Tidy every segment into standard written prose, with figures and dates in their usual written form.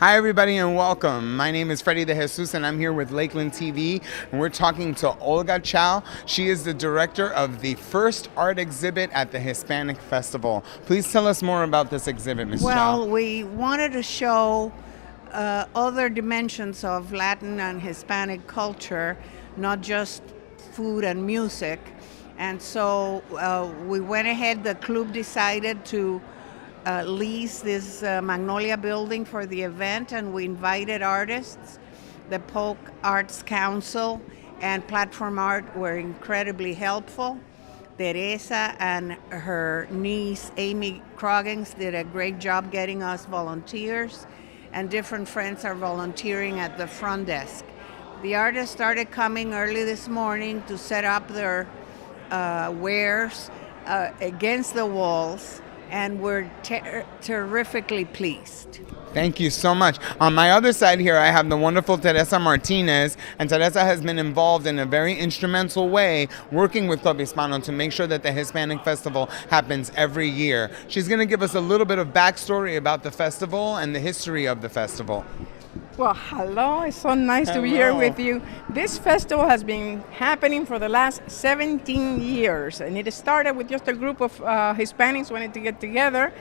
Hi everybody and welcome. My name is Freddy De Jesus and I'm here with Lakeland TV and we're talking to Olga Chow. She is the director of the first art exhibit at the Hispanic Festival. Please tell us more about this exhibit, Ms. Chow. Well, we wanted to show other dimensions of Latin and Hispanic culture, not just food and music. And so we went ahead, the club decided to lease this Magnolia building for the event, and we invited artists. The Polk Arts Council and Platform Art were incredibly helpful. Teresa and her niece Amy Croggins did a great job getting us volunteers, and different friends are volunteering at the front desk. The artists started coming early this morning to set up their wares against the walls, and we're terrifically pleased. Thank you so much. On my other side here, I have the wonderful Teresa Martinez, and Teresa has been involved in a very instrumental way working with Club Hispano to make sure that the Hispanic Festival happens every year. She's going to give us a little bit of backstory about the festival and the history of the festival. Well, hello. It's so nice to be here with you. This festival has been happening for the last 17 years, and it started with just a group of Hispanics wanting to get together.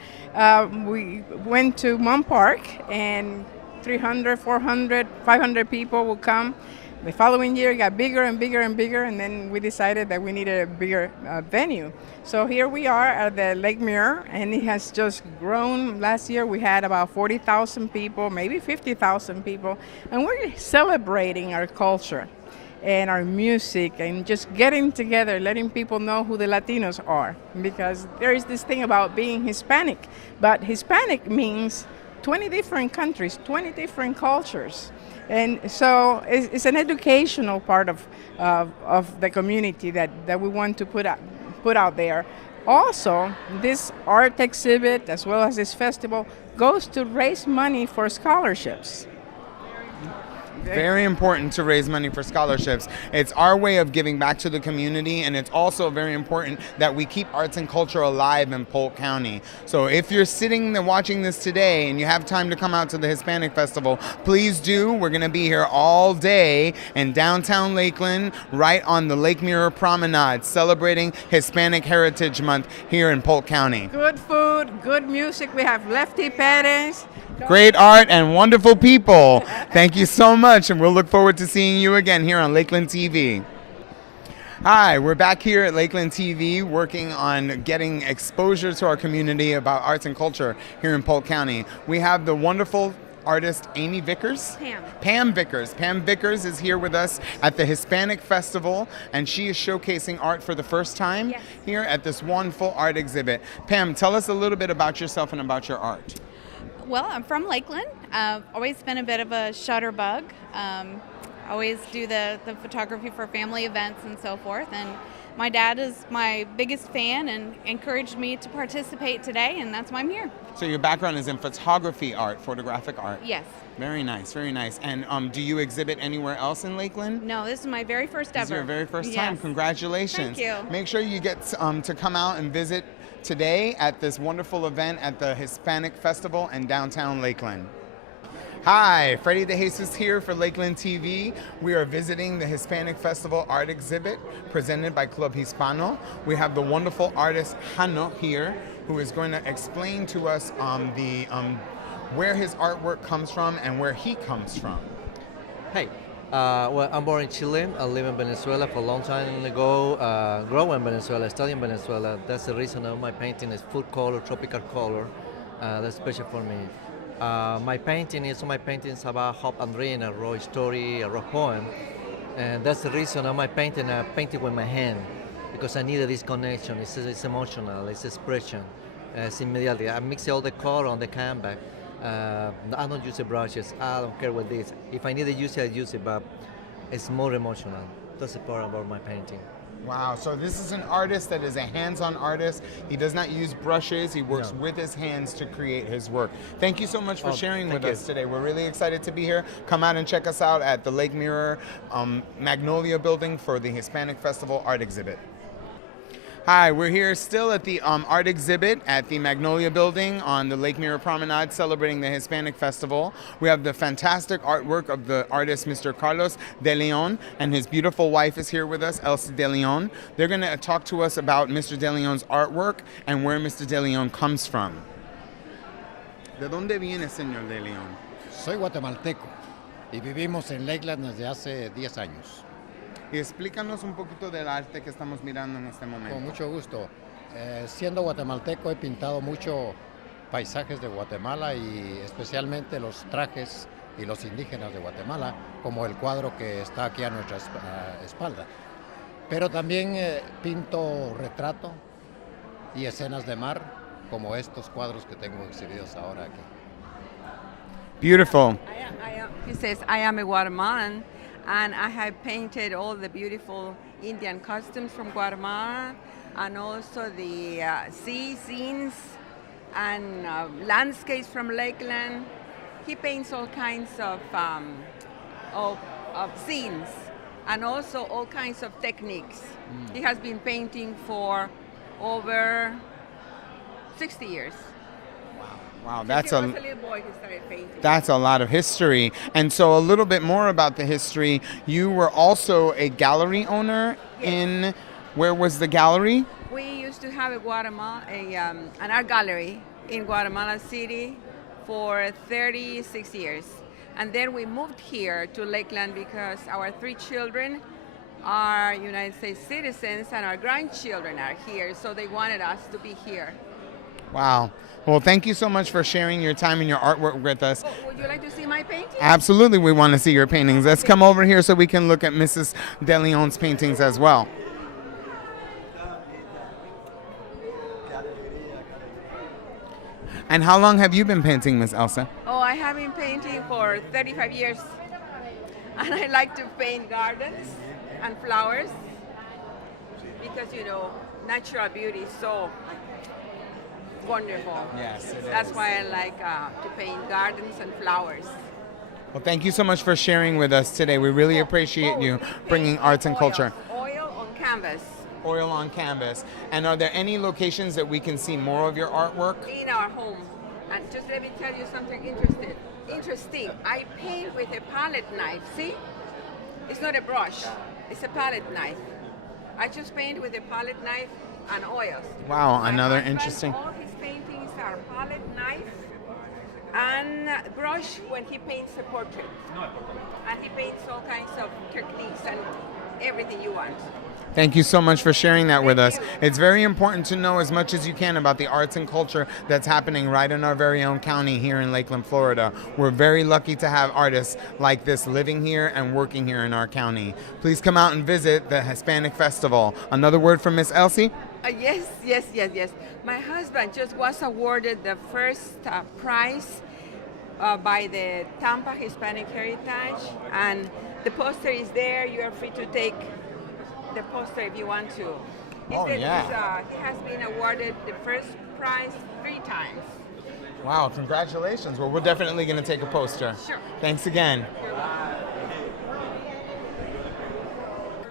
We went to Mon Park, and 300, 400, 500 people will come. The following year, it got bigger and bigger and bigger, and then we decided that we needed a bigger venue. So here we are at the Lake Mirror, and it has just grown. Last year, we had about 40,000 people, maybe 50,000 people, and we're celebrating our culture and our music and just getting together, letting people know who the Latinos are, because there is this thing about being Hispanic, but Hispanic means 20 different countries, 20 different cultures. And so it's an educational part of the community that we want to put out there. Also, this art exhibit, as well as this festival, goes to raise money for scholarships. Very important to raise money for scholarships. It's our way of giving back to the community, and it's also very important that we keep arts and culture alive in Polk County. So if you're sitting and watching this today and you have time to come out to the Hispanic Festival, please do. We're going to be here all day in downtown Lakeland, right on the Lake Mirror Promenade, celebrating Hispanic Heritage Month here in Polk County. Good food, good music. We have Lefty Perez. Great art and wonderful people. Thank you so much, and we'll look forward to seeing you again here on Lakeland TV. Hi, we're back here at Lakeland TV working on getting exposure to our community about arts and culture here in Polk County. We have the wonderful artist Amy Vickers. Pam Vickers. Pam Vickers is here with us at the Hispanic Festival, and she is showcasing art for the first time here at this wonderful art exhibit. Pam, tell us a little bit about yourself and about your art. Well, I'm from Lakeland. Always been a bit of a shutterbug. Always do the photography for family events and so forth. And my dad is my biggest fan and encouraged me to participate today, and that's why I'm here. So your background is in photography art, photographic art. Yes. Very nice, very nice. And do you exhibit anywhere else in Lakeland? No, this is my very first ever. This is your very first time. Yes. Congratulations. Thank you. Make sure you get to come out and visit today at this wonderful event at the Hispanic Festival in downtown Lakeland. Hi, Freddy De Jesus here for Lakeland TV. We are visiting the Hispanic Festival art exhibit presented by Club Hispano. We have the wonderful artist Jano here, who is going to explain to us where his artwork comes from and where he comes from. Hey, well, I'm born in Chile. I live in Venezuela for a long time ago. Grew in Venezuela, studied in Venezuela. That's the reason of my painting is food color, tropical color. That's special for me. My paintings about hope and dream, a raw story, a raw poem. And that's the reason of my painting. I painted with my hand because I needed this connection. It's emotional, it's expression. It's immediately. I mix all the color on the canvas. I don't use the brushes. I don't care what this. If I need to use it, I use it, but it's more emotional. That's the part about my painting. Wow, so this is an artist that is a hands-on artist. He does not use brushes. He works with his hands to create his work. Thank you so much for sharing with us today. We're really excited to be here. Come out and check us out at the Lake Mirror Magnolia building for the Hispanic Festival art exhibit. Hi, we're here still at the art exhibit at the Magnolia Building on the Lake Mirror Promenade celebrating the Hispanic Festival. We have the fantastic artwork of the artist Mr. Carlos De Leon, and his beautiful wife is here with us, Elsie De Leon. They're going to talk to us about Mr. De Leon's artwork and where Mr. De Leon comes from. ¿De dónde viene, señor De Leon? Soy guatemalteco y vivimos en Lakeland desde hace 10 años. Y explícanos un poquito del arte que estamos mirando en este momento. Con mucho gusto. Siendo guatemalteco he pintado mucho paisajes de Guatemala y especialmente los trajes y los indígenas de Guatemala, como el cuadro que está aquí a nuestra espalda. Pero también pinto retrato y escenas de mar, como estos cuadros que tengo exhibidos ahora aquí. Beautiful. He says, I am a Guatemalan, and I have painted all the beautiful Indian costumes from Guatemala, and also the sea scenes and landscapes from Lakeland. He paints all kinds of scenes, and also all kinds of techniques. He has been painting for over 60 years. Wow, Since he was a little boy, he started painting. That's a lot of history. And so a little bit more about the history. You were also a gallery owner in, where was the gallery? We used to have an art gallery in Guatemala City for 36 years. And then we moved here to Lakeland because our 3 children are United States citizens and our grandchildren are here, so they wanted us to be here. Wow. Well, thank you so much for sharing your time and your artwork with us. Oh, would you like to see my painting? Absolutely, we want to see your paintings. Let's come over here so we can look at Mrs. De Leon's paintings as well. And how long have you been painting, Miss Elsa? Oh, I have been painting for 35 years. And I like to paint gardens and flowers because, you know, natural beauty is so wonderful. Yes, it That's is. why I like to paint gardens and flowers. Well, thank you so much for sharing with us today. We really appreciate you bringing arts and culture. Oil on canvas. Oil on canvas. And are there any locations that we can see more of your artwork? In our home. And just let me tell you something interesting. I paint with a palette knife. See? It's not a brush. It's a palette knife. I just paint with a palette knife and oils. Wow, My another husband, interesting. All his paintings are palette knife and brush when he paints a portrait. And he paints all kinds of techniques and everything you want. Thank you so much for sharing that with us. Thank you. It's very important to know as much as you can about the arts and culture that's happening right in our very own county here in Lakeland, Florida. We're very lucky to have artists like this living here and working here in our county. Please come out and visit the Hispanic Festival. Another word from Miss Elsie? Yes. My husband just was awarded the first prize by the Tampa Hispanic Heritage, and the poster is there. You are free to take the poster if you want to. He has been awarded the first prize 3 times. Wow, congratulations. Well, we're definitely going to take a poster. Sure. Thanks again. You're welcome.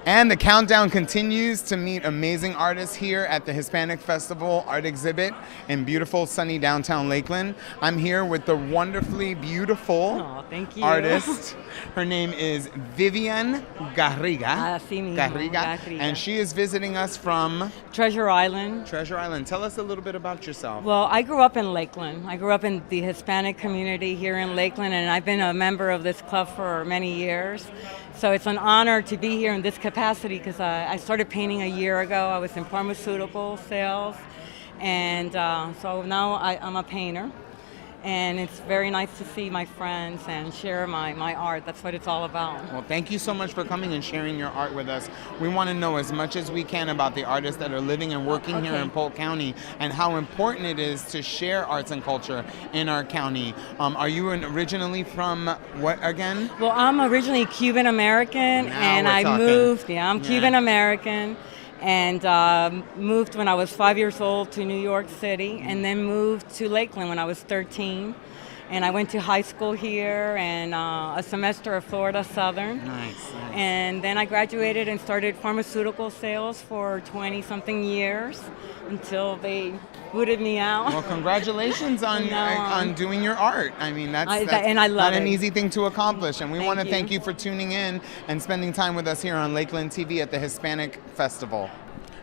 And the countdown continues to meet amazing artists here at the Hispanic Festival Art Exhibit in beautiful sunny downtown Lakeland. I'm here with the wonderfully beautiful thank you. artist. Her name is Vivian Garriga. Así mismo, Garriga. And she is visiting us from Treasure Island. Treasure Island. Tell us a little bit about yourself. Well, I grew up in Lakeland. I grew up in the Hispanic community here in Lakeland, and I've been a member of this club for many years. So it's an honor to be here in this capacity because I started painting a year ago. I was in pharmaceutical sales, and so now I'm a painter. And it's very nice to see my friends and share my art. That's what it's all about. Well, thank you so much for coming and sharing your art with us. We want to know as much as we can about the artists that are living and working here in Polk County and how important it is to share arts and culture in our county. Are you originally from what again? Well, I'm originally Cuban American, and I moved. Yeah, I'm Cuban American. And moved when I was 5 years old to New York City, and then moved to Lakeland when I was 13. And I went to high school here and a semester at Florida Southern. Nice. And then I graduated and started pharmaceutical sales for 20-something years until they booted me out. Well, congratulations on doing your art. I mean, that's and I love not an it. easy thing to accomplish. And we want to you. thank you for tuning in and spending time with us here on Lakeland TV at the Hispanic Festival.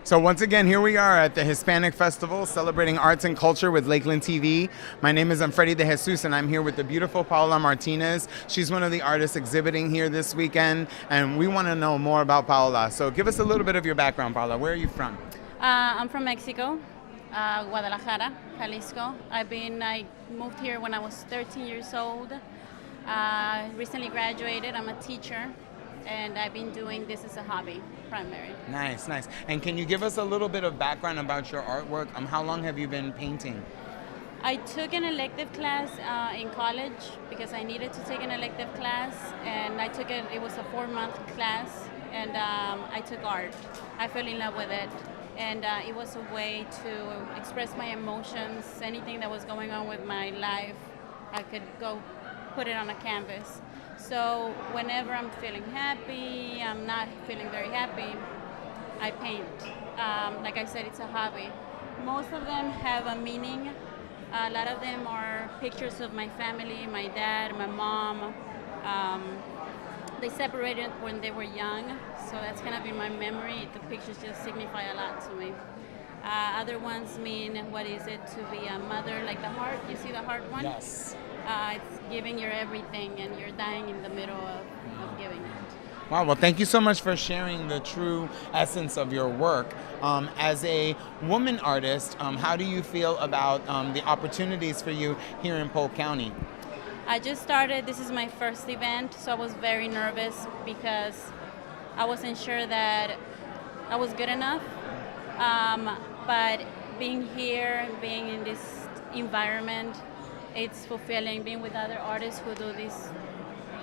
So once again, here we are at the Hispanic Festival, celebrating arts and culture with Lakeland TV. My name is Freddy de Jesus, and I'm here with the beautiful Paola Martinez. She's one of the artists exhibiting here this weekend, and we want to know more about Paola. So give us a little bit of your background, Paola. Where are you from? I'm from Mexico, Guadalajara, Jalisco. I moved here when I was 13 years old. Recently graduated. I'm a teacher, and I've been doing this as a hobby, primary. Nice. And can you give us a little bit of background about your artwork? How long have you been painting? I took an elective class in college because I needed to take an elective class, and I took it was a 4-month class, and I took art. I fell in love with it, and it was a way to express my emotions, anything that was going on with my life, I could go put it on a canvas. So whenever I'm feeling happy, I'm not feeling very happy, I paint. Like I said, it's a hobby. Most of them have a meaning. A lot of them are pictures of my family, my dad, my mom. They separated when they were young, so that's kind of in my memory. The pictures just signify a lot to me. Other ones mean what is it to be a mother, like the heart. You see the heart one? Yes. It's giving your everything, and you're dying in the middle of giving it. Wow, well, thank you so much for sharing the true essence of your work. As a woman artist, how do you feel about the opportunities for you here in Polk County? I just started, this is my first event, so I was very nervous because I wasn't sure that I was good enough. But being here, being in this environment, it's fulfilling. Being with other artists who do this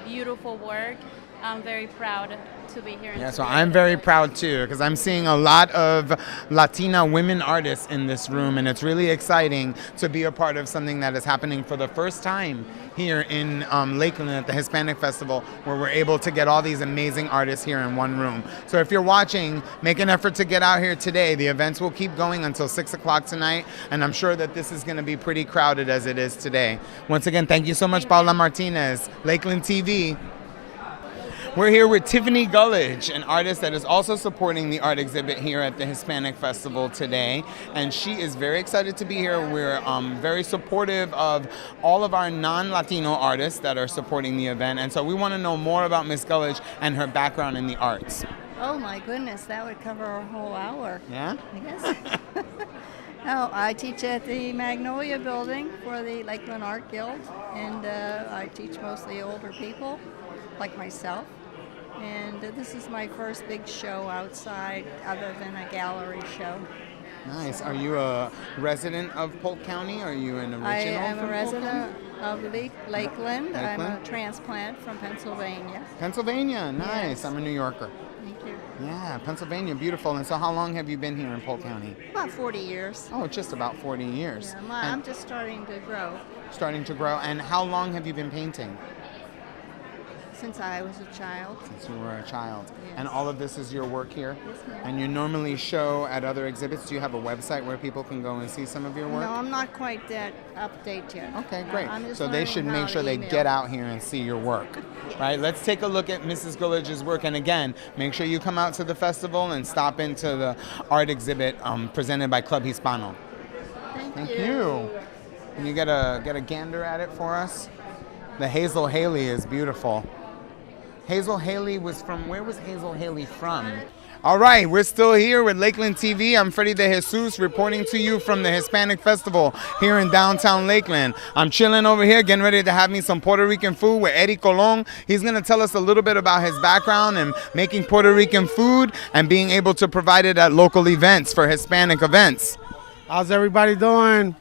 beautiful work, I'm very proud to be here. Yeah, so I'm very proud too, because I'm seeing a lot of Latina women artists in this room, and it's really exciting to be a part of something that is happening for the first time here in Lakeland at the Hispanic Festival, where we're able to get all these amazing artists here in one room. So if you're watching, make an effort to get out here today. The events will keep going until 6 o'clock tonight, and I'm sure that this is going to be pretty crowded as it is today. Once again, thank you so much, Paola Martinez, Lakeland TV. We're here with Tiffany Gullidge, an artist that is also supporting the art exhibit here at the Hispanic Festival today. And she is very excited to be here. We're very supportive of all of our non-Latino artists that are supporting the event. And so we want to know more about Miss Gullidge and her background in the arts. Oh my goodness, that would cover a whole hour. Yeah? I guess. No, I teach at the Magnolia Building for the Lakeland Art Guild, and I teach mostly older people like myself. And this is my first big show outside other than a gallery show. Nice. Are you a resident of Polk County? Are you an original? I am a resident of Lakeland. Lakeland. I'm a transplant from Pennsylvania. Pennsylvania. Nice. Yes. I'm a New Yorker. Thank you. Yeah, Pennsylvania, beautiful. And so how long have you been here in Polk County? About 40 years. Oh, just about 40 years. Yeah, I'm just starting to grow. Starting to grow. And how long have you been painting? Since I was a child. Since you were a child. Yes. And all of this is your work here? Yes, ma'am. And you normally show at other exhibits. Do you have a website where people can go and see some of your work? No, I'm not quite that update yet. Okay, great. I'm just So they should learning how make sure to they email. get out here and see your work. Right? Let's take a look at Mrs. Gullidge's work. And again, make sure you come out to the festival and stop into the art exhibit presented by Club Hispano. Thank you. Can you get a gander at it for us? The Hazel Haley is beautiful. Hazel Haley was from, where was Hazel Haley from? All right, we're still here with Lakeland TV. I'm Freddy de Jesus reporting to you from the Hispanic Festival here in downtown Lakeland. I'm chilling over here, getting ready to have me some Puerto Rican food with Eddie Colon. He's going to tell us a little bit about his background in making Puerto Rican food and being able to provide it at local events for Hispanic events. How's everybody doing?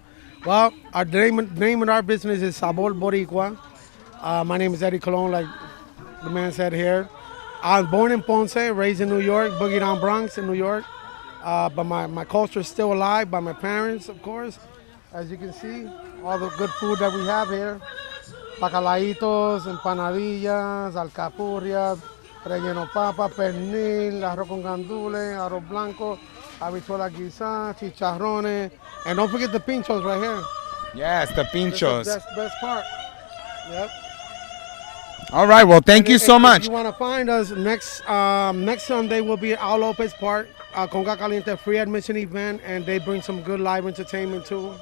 Well, our name of our business is Sabor Boricua. My name is Eddie Colon, like the man said here. I was born in Ponce, raised in New York, Boogie Down Bronx in New York. But my culture is still alive by my parents, of course. As you can see, all the good food that we have here. bacalaitos, empanadillas, alcapurrias, relleno papa, pernil, arroz con gandules, arroz blanco, habichuela guisada, chicharrones, and don't forget the pinchos right here. Yes, the pinchos. That's the best part. Yep. All right, well, thank you so much. If you want to find us, next Sunday will be at Al Lopez Park, Conga Caliente free admission event, and they bring some good live entertainment too,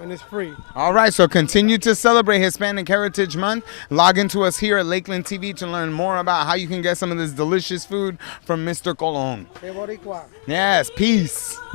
and it's free. All right, so continue to celebrate Hispanic Heritage Month. Log into us here at Lakeland TV to learn more about how you can get some of this delicious food from Mr. Colon. Que boricua. Yes, peace.